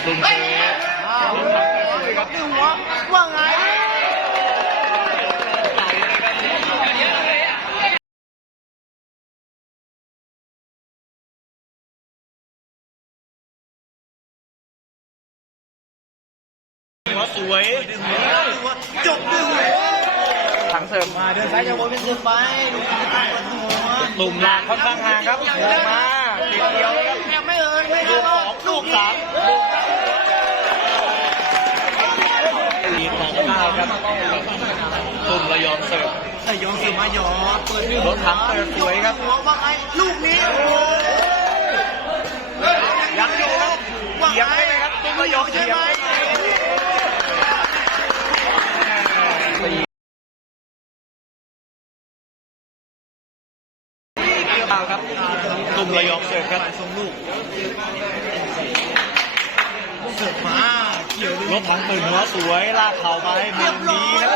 ลุงเจ๊กับหัวว่าไงหัวสวยจบด้วยหัวถังเสริมมาเดินซ้ายจะวนเป็นเดินไปตุ่มลากค่อนข้างห่างครับโผล่มาติดเดียวครับแม่ไม่ไม่ลูกสองลูกสามตีของเก้าครับตุ่มระยองเสิร์ฟยองเสิร์ฟมายอเปิดรถถังเปิดสวยครับว่าไงลูกนี้ยังอยู่ครับเฉียงได้ไหมครับตุ่มระยองเฉียงครับตุ่มระยองเสิร์ฟครับส่งลูกเสิร์ฟมาเกี่ยวรถถังตื่นหัวสวยลากเข่าไปมุมดีครับ